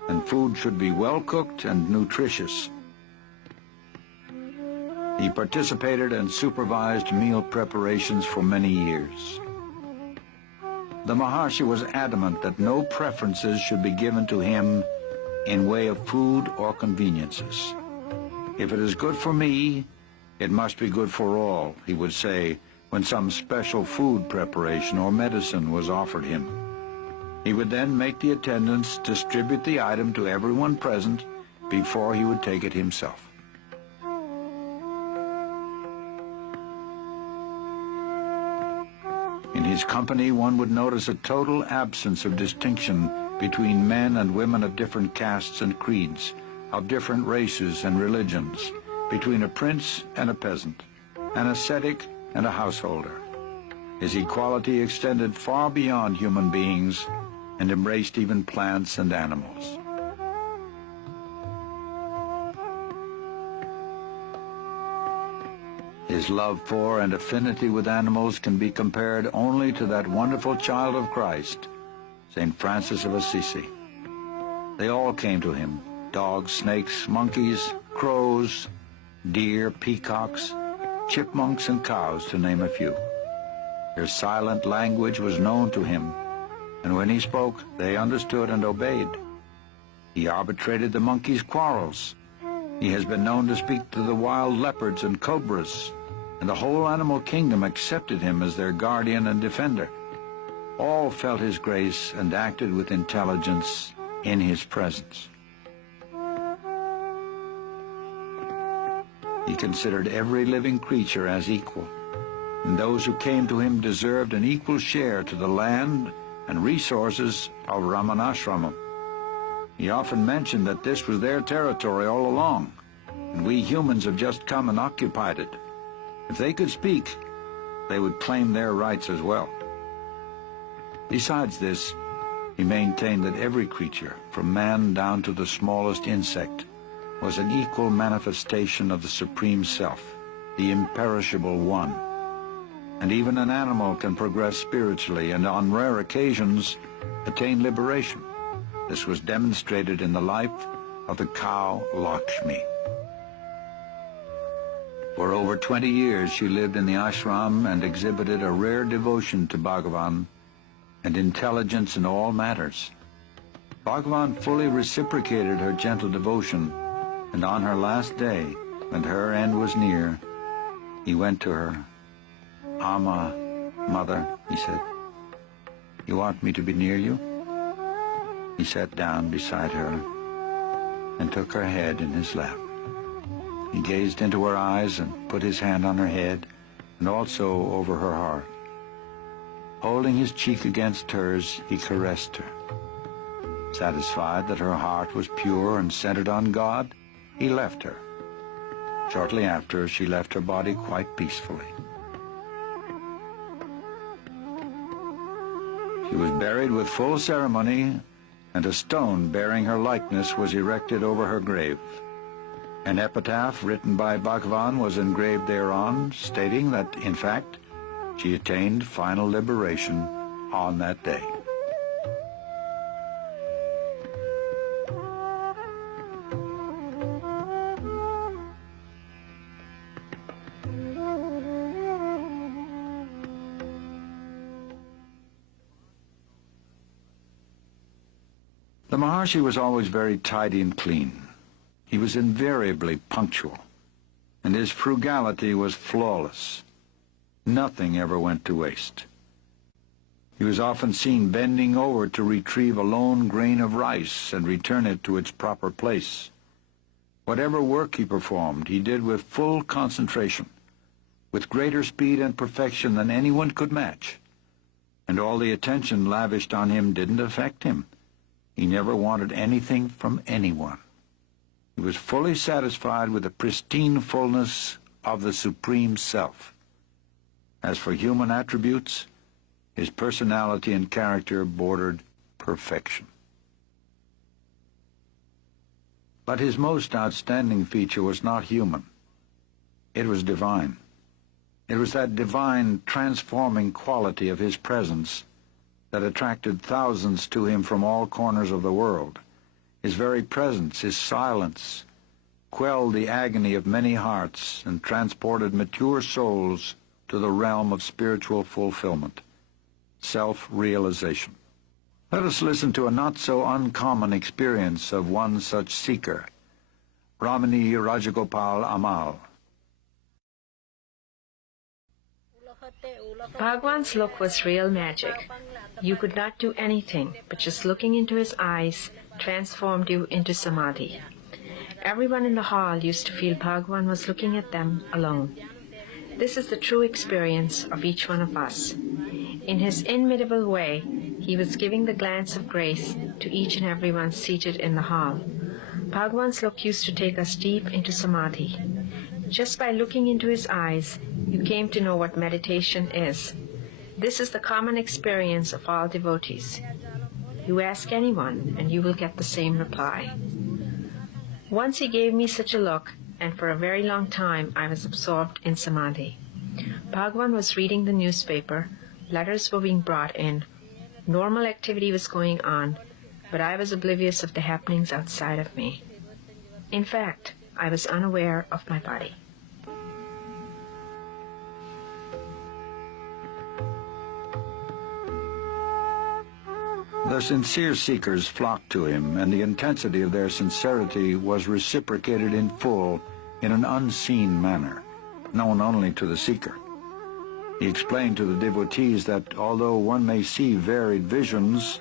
and food should be well cooked and nutritious. He participated and supervised meal preparations for many years. The Maharshi was adamant that no preferences should be given to him in way of food or conveniences. If it is good for me, it must be good for all, he would say when some special food preparation or medicine was offered him. He would then make the attendants distribute the item to everyone present before he would take it himself. In his company, one would notice a total absence of distinction between men and women of different castes and creeds, of different races and religions, between a prince and a peasant, an ascetic and a householder. His equality extended far beyond human beings and embraced even plants and animals. His love for and affinity with animals can be compared only to that wonderful child of Christ, St. Francis of Assisi. They all came to him, dogs, snakes, monkeys, crows, deer, peacocks, chipmunks, and cows, to name a few. Their silent language was known to him, and when he spoke, they understood and obeyed. He arbitrated the monkeys' quarrels. He has been known to speak to the wild leopards and cobras, and the whole animal kingdom accepted him as their guardian and defender. All felt his grace and acted with intelligence in his presence. He considered every living creature as equal, and those who came to him deserved an equal share to the land and resources of Ramanashramam. He often mentioned that this was their territory all along, and we humans have just come and occupied it. If they could speak, they would claim their rights as well. Besides this, he maintained that every creature, from man down to the smallest insect, was an equal manifestation of the Supreme Self, the imperishable One. And even an animal can progress spiritually and on rare occasions attain liberation. This was demonstrated in the life of the cow Lakshmi. For over 20 years she lived in the ashram and exhibited a rare devotion to Bhagavan and intelligence in all matters. Bhagavan fully reciprocated her gentle devotion, and on her last day, when her end was near, he went to her. "Amma, Mother," he said, "you want me to be near you?" He sat down beside her and took her head in his lap. He gazed into her eyes and put his hand on her head and also over her heart. Holding his cheek against hers, he caressed her. Satisfied that her heart was pure and centered on God, he left her. Shortly after, she left her body quite peacefully. She was buried with full ceremony, and a stone bearing her likeness was erected over her grave. An epitaph written by Bhagavan was engraved thereon, stating that, in fact, she attained final liberation on that day. The Maharshi was always very tidy and clean. He was invariably punctual, and his frugality was flawless. Nothing ever went to waste. He was often seen bending over to retrieve a lone grain of rice and return it to its proper place. Whatever work he performed, he did with full concentration, with greater speed and perfection than anyone could match. And all the attention lavished on him didn't affect him. He never wanted anything from anyone. He was fully satisfied with the pristine fullness of the Supreme Self. As for human attributes, his personality and character bordered perfection. But his most outstanding feature was not human. It was divine. It was that divine, transforming quality of his presence that attracted thousands to him from all corners of the world. His very presence, his silence, quelled the agony of many hearts and transported mature souls to the realm of spiritual fulfillment, self-realization. Let us listen to a not-so-uncommon experience of one such seeker, Ramani Rajagopal Amal. Bhagwan's look was real magic. You could not do anything, but just looking into his eyes transformed you into samadhi. Everyone in the hall used to feel Bhagwan was looking at them alone. This is the true experience of each one of us. In his inimitable way, he was giving the glance of grace to each and everyone seated in the hall. Bhagwan's look used to take us deep into samadhi. Just by looking into his eyes, you came to know what meditation is. This is the common experience of all devotees. You ask anyone, and you will get the same reply. Once he gave me such a look, and for a very long time I was absorbed in samadhi. Bhagwan was reading the newspaper, letters were being brought in, normal activity was going on, but I was oblivious of the happenings outside of me. In fact, I was unaware of my body. The sincere seekers flocked to him, and the intensity of their sincerity was reciprocated in full in an unseen manner, known only to the seeker. He explained to the devotees that although one may see varied visions,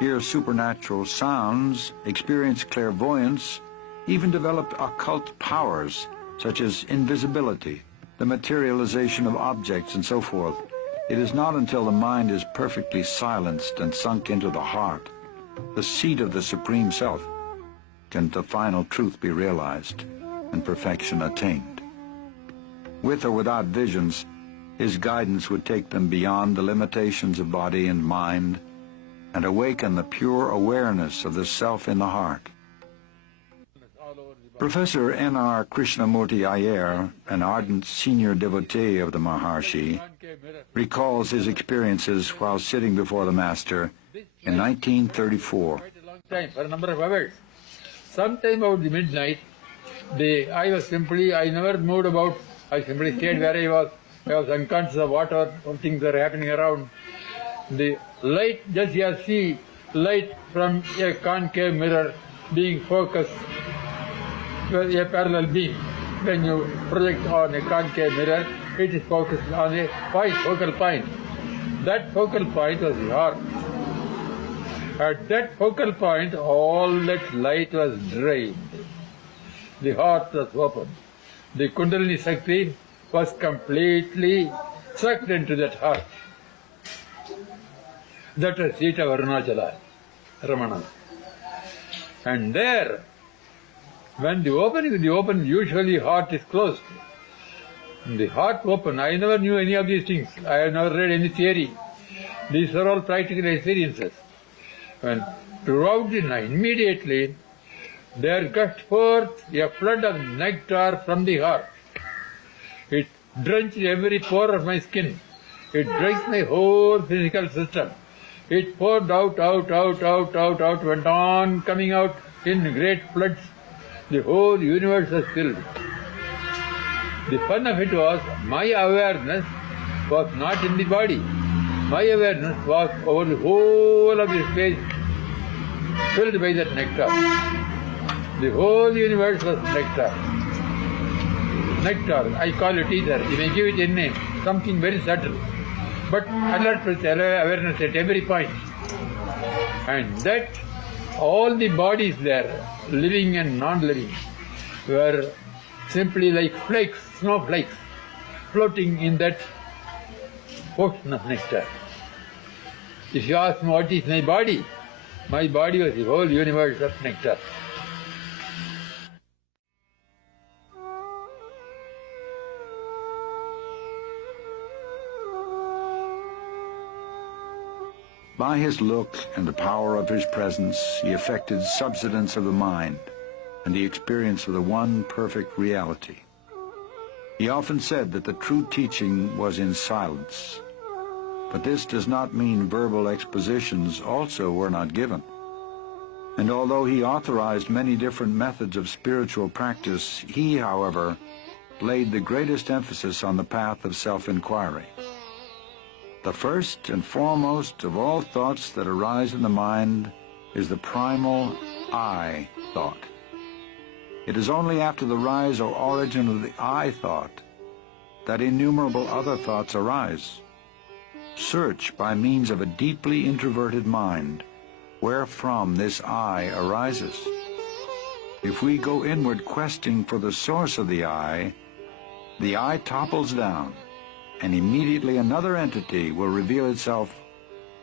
hear supernatural sounds, experience clairvoyance, even develop occult powers such as invisibility, the materialization of objects, and so forth, it is not until the mind is perfectly silenced and sunk into the heart, the seat of the Supreme Self, can the final truth be realized and perfection attained. With or without visions, his guidance would take them beyond the limitations of body and mind and awaken the pure awareness of the self in the heart. Professor N.R. Krishnamurti Iyer, an ardent senior devotee of the Maharshi, recalls his experiences while sitting before the Master in 1934. For a number of hours. Sometime about the midnight, I never moved about. I simply stayed where I was. I was unconscious of what things are happening around. The light, just you see light from a concave mirror being focused, a parallel beam. When you project on a concave mirror, it is focused on a point, focal point. That focal point was the heart. At that focal point, all that light was drained. The heart was open. The Kundalini Shakti was completely sucked into that heart. That was seat of Arunachala, Ramana. And there, when the open, usually heart is closed. The heart open, I never knew any of these things. I have never read any theory. These are all practical experiences. When throughout the night, immediately, there gushed forth a flood of nectar from the heart. It drenched every pore of my skin. It drenched my whole physical system. It poured out, went on coming out in great floods. The whole universe was filled. The fun of it was, my awareness was not in the body. My awareness was over the whole of the space, filled by that nectar. The whole universe was nectar. Nectar, I call it ether. You may give it a name, something very subtle, but alert with awareness at every point. And that all the bodies there, living and non-living, were simply like flakes, snowflakes, floating in that ocean of nectar. If you ask me what is my body was the whole universe of nectar. By his look and the power of his presence, he effected subsidence of the mind and the experience of the one perfect reality. He often said that the true teaching was in silence, but this does not mean verbal expositions also were not given. And although he authorized many different methods of spiritual practice, he, however, laid the greatest emphasis on the path of self-inquiry. The first and foremost of all thoughts that arise in the mind is the primal I thought. It is only after the rise or origin of the I thought that innumerable other thoughts arise. Search by means of a deeply introverted mind wherefrom this I arises. If we go inward questing for the source of the I topples down, and immediately another entity will reveal itself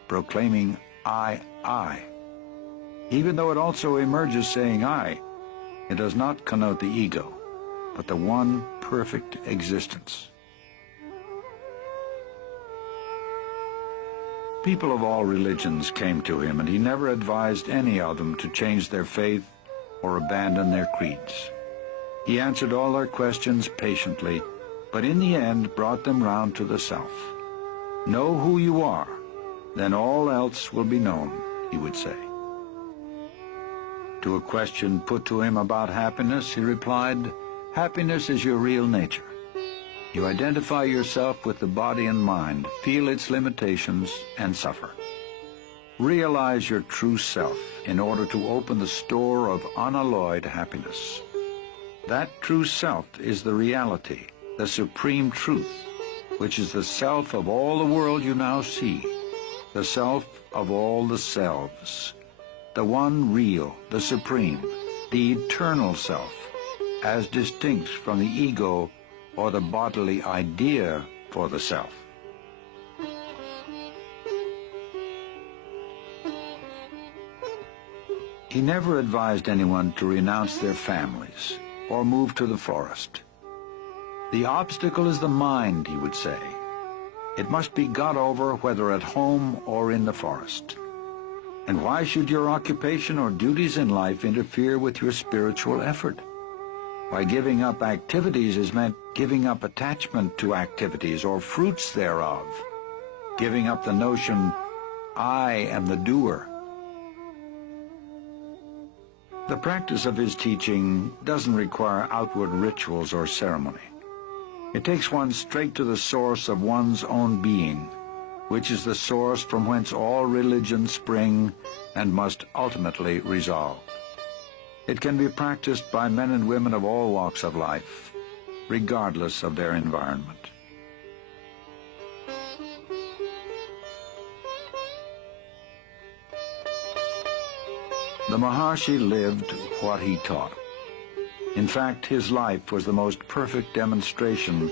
proclaiming I. Even though it also emerges saying I, it does not connote the ego, but the one perfect existence. People of all religions came to him, and he never advised any of them to change their faith or abandon their creeds. He answered all their questions patiently, but in the end brought them round to the self. Know who you are, then all else will be known, he would say. To a question put to him about happiness, he replied, happiness is your real nature. You identify yourself with the body and mind, feel its limitations, and suffer. Realize your true self in order to open the store of unalloyed happiness. That true self is the reality, the supreme truth, which is the self of all the world you now see, the self of all the selves, the one real, the supreme, the eternal self, as distinct from the ego or the bodily idea for the self. He never advised anyone to renounce their families or move to the forest. The obstacle is the mind, he would say. It must be got over whether at home or in the forest. And why should your occupation or duties in life interfere with your spiritual effort? By giving up activities is meant giving up attachment to activities or fruits thereof, giving up the notion, I am the doer. The practice of his teaching doesn't require outward rituals or ceremony. It takes one straight to the source of one's own being, which is the source from whence all religions spring and must ultimately resolve. It can be practiced by men and women of all walks of life, regardless of their environment. The Maharshi lived what he taught. In fact, his life was the most perfect demonstration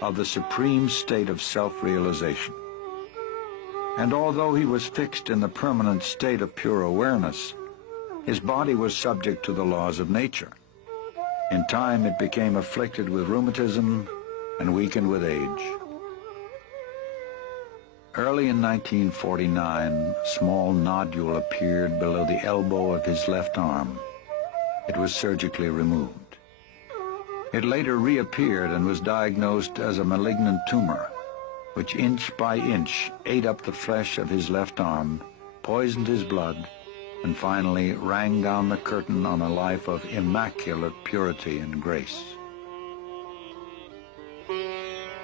of the supreme state of self-realization. And although he was fixed in the permanent state of pure awareness, his body was subject to the laws of nature. In time, it became afflicted with rheumatism and weakened with age. Early in 1949, a small nodule appeared below the elbow of his left arm. It was surgically removed. It later reappeared and was diagnosed as a malignant tumor, which inch by inch ate up the flesh of his left arm, poisoned his blood, and finally rang down the curtain on a life of immaculate purity and grace.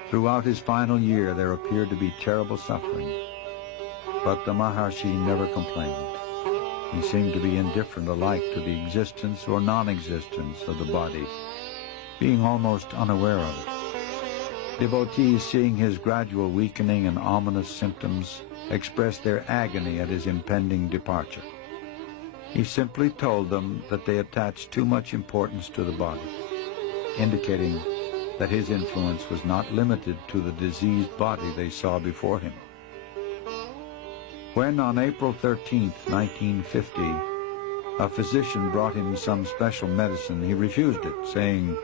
Throughout his final year, there appeared to be terrible suffering, but the Maharshi never complained. He seemed to be indifferent alike to the existence or non-existence of the body, being almost unaware of it. Devotees, seeing his gradual weakening and ominous symptoms, expressed their agony at his impending departure. He simply told them that they attached too much importance to the body, indicating that his influence was not limited to the diseased body they saw before him. When on April 13, 1950, a physician brought him some special medicine, he refused it, saying,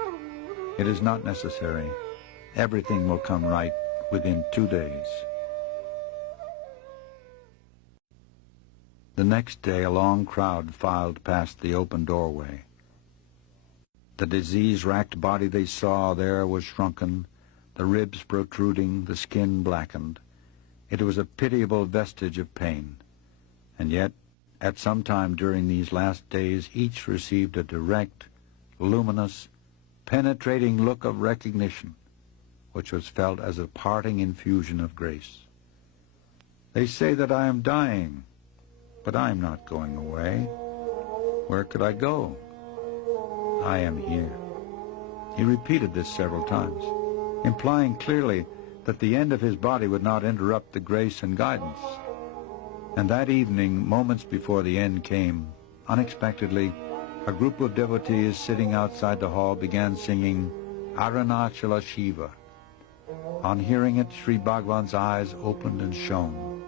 "It is not necessary. Everything will come right within 2 days." The next day, a long crowd filed past the open doorway. The disease-racked body they saw there was shrunken, the ribs protruding, the skin blackened. It was a pitiable vestige of pain. And yet, at some time during these last days, each received a direct, luminous, penetrating look of recognition, which was felt as a parting infusion of grace. "They say that I am dying, but I am not going away. Where could I go? I am here." He repeated this several times, implying clearly that the end of his body would not interrupt the grace and guidance. And that evening, moments before the end came, unexpectedly, a group of devotees sitting outside the hall began singing Arunachala Shiva. On hearing it, Sri Bhagavan's eyes opened and shone.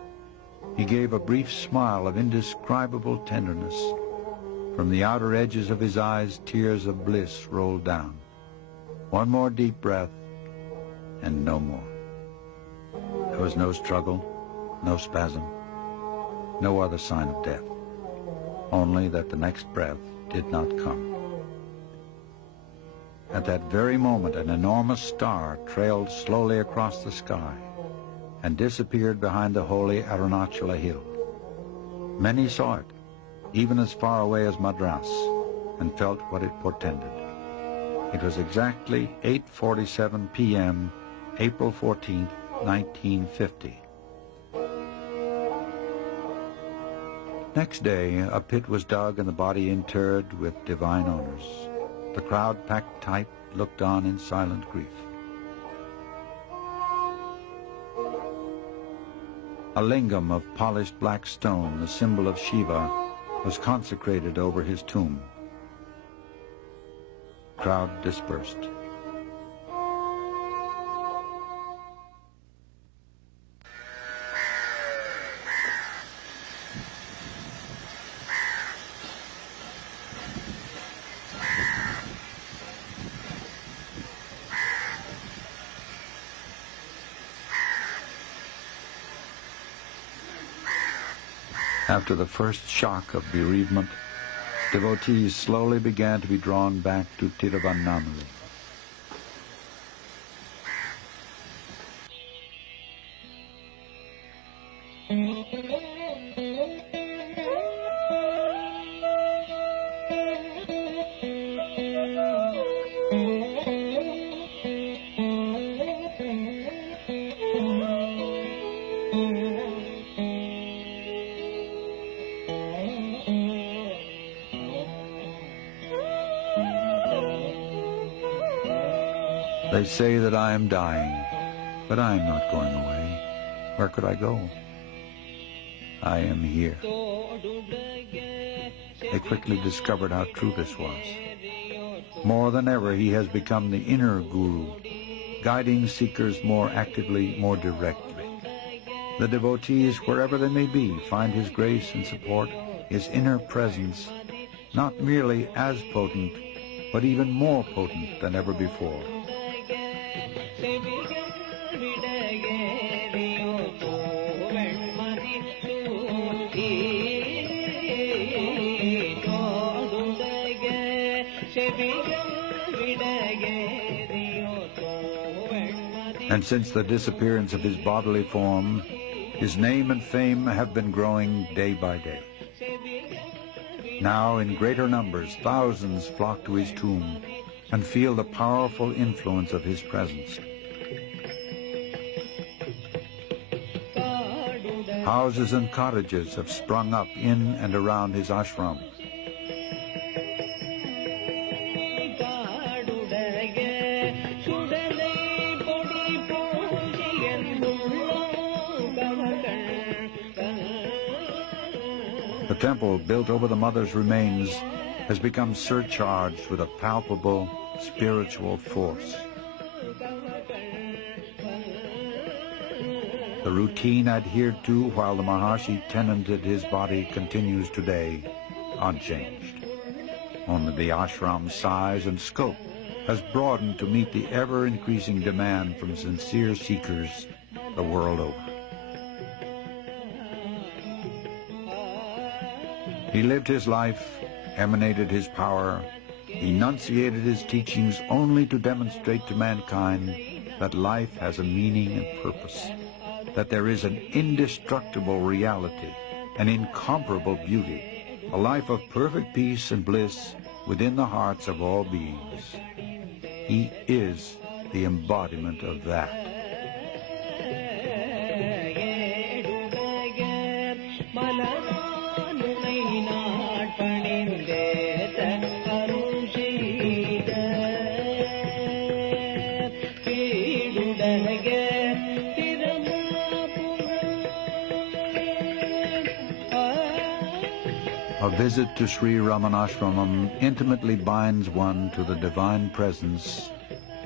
He gave a brief smile of indescribable tenderness. From the outer edges of his eyes, tears of bliss rolled down. One more deep breath, and no more. There was no struggle, no spasm, no other sign of death, only that the next breath did not come. At that very moment, an enormous star trailed slowly across the sky and disappeared behind the holy Arunachala hill. Many saw it, even as far away as Madras, and felt what it portended. It was exactly 8:47 p.m., April 14, 1950. Next day, a pit was dug and the body interred with divine honors. The crowd, packed tight, looked on in silent grief. A lingam of polished black stone, the symbol of Shiva, was consecrated over his tomb. Crowd dispersed. After the first shock of bereavement, devotees slowly began to be drawn back to Tiruvannamalai. They say that I am dying, but I am not going away. Where could I go? I am here. They quickly discovered how true this was. More than ever, he has become the inner guru, guiding seekers more actively, more directly. The devotees, wherever they may be, find his grace and support, his inner presence, not merely as potent, but even more potent than ever before. And since the disappearance of his bodily form, his name and fame have been growing day by day. Now, in greater numbers, thousands flock to his tomb and feel the powerful influence of his presence. Houses and cottages have sprung up in and around his ashram. The temple built over the mother's remains has become surcharged with a palpable spiritual force. The routine adhered to while the Maharshi tenanted his body continues today, unchanged. Only the ashram's size and scope has broadened to meet the ever-increasing demand from sincere seekers the world over. He lived his life, emanated his power, enunciated his teachings only to demonstrate to mankind that life has a meaning and purpose, that there is an indestructible reality, an incomparable beauty, a life of perfect peace and bliss within the hearts of all beings. He is the embodiment of that. A visit to Sri Ramanashramam intimately binds one to the divine presence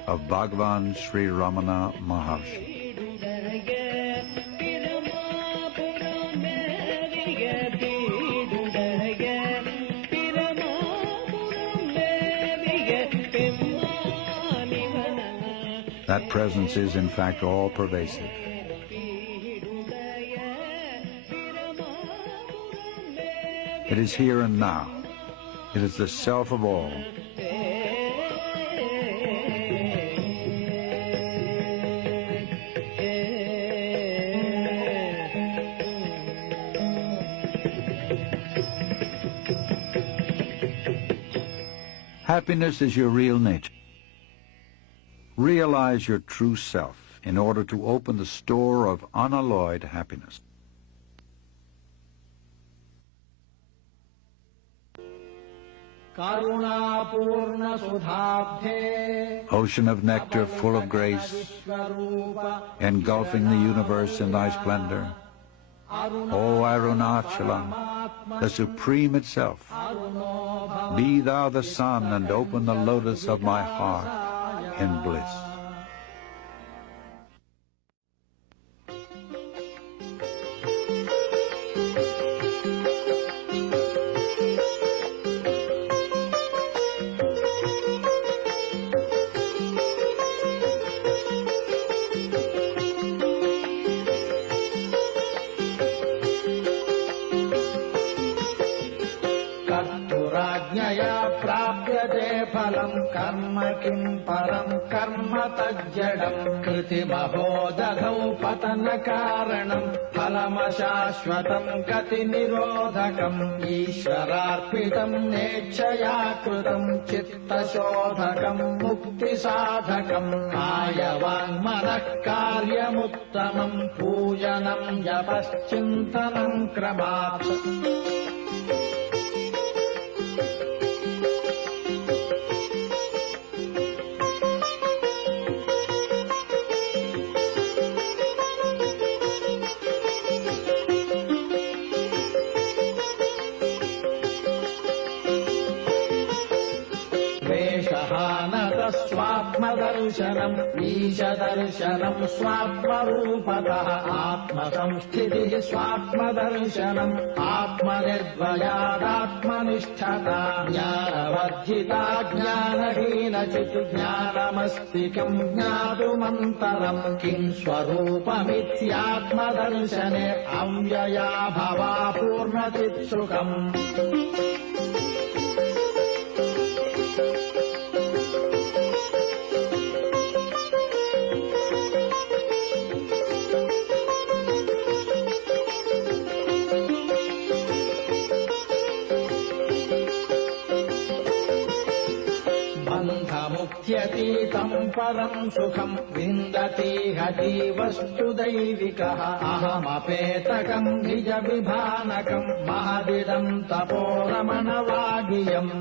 of Bhagavan Sri Ramana Maharshi. That presence is, in fact, all-pervasive. It is here and now. It is the self of all. Happiness is your real nature. Realize your true self in order to open the store of unalloyed happiness. Ocean of nectar full of grace, engulfing the universe in thy splendor, O Arunachala, the Supreme itself, be thou the sun and open the lotus of my heart in bliss. कर्म तज्जडम् कृतिमहोदधौ पतनकारणम् फलमशाश्वतम् गतिनिरोधकम् ईश्वरार्पितम् नेच्छया कृतम् चित्तशोधकम् मुक्तिसाधकम् कायवाङ्मनः कार्यमुत्तमम् पूजनम् जपश्चिन्तनम् क्रमात् स्वात्मदर्शनम् ईशदर्शनम् स्वात्मरूपतः आत्मसंस्थितिः स्वात्मदर्शनम् आत्मनिर्भयादात्मनिष्ठता ज्ञानवर्जिता ज्ञानहीनचित् ज्ञानमस्ति किम् ज्ञातुमन्तरम् किम् स्वरूपमित्यात्मदर्शने अव्यया भवा पूर्णचित्सुखम् ीतम् परम् सुखम् विन्दति जीवस्तु दैविकः अहमपेतकम् निजविभानकम् महदिदम् तपो रमणवागियम्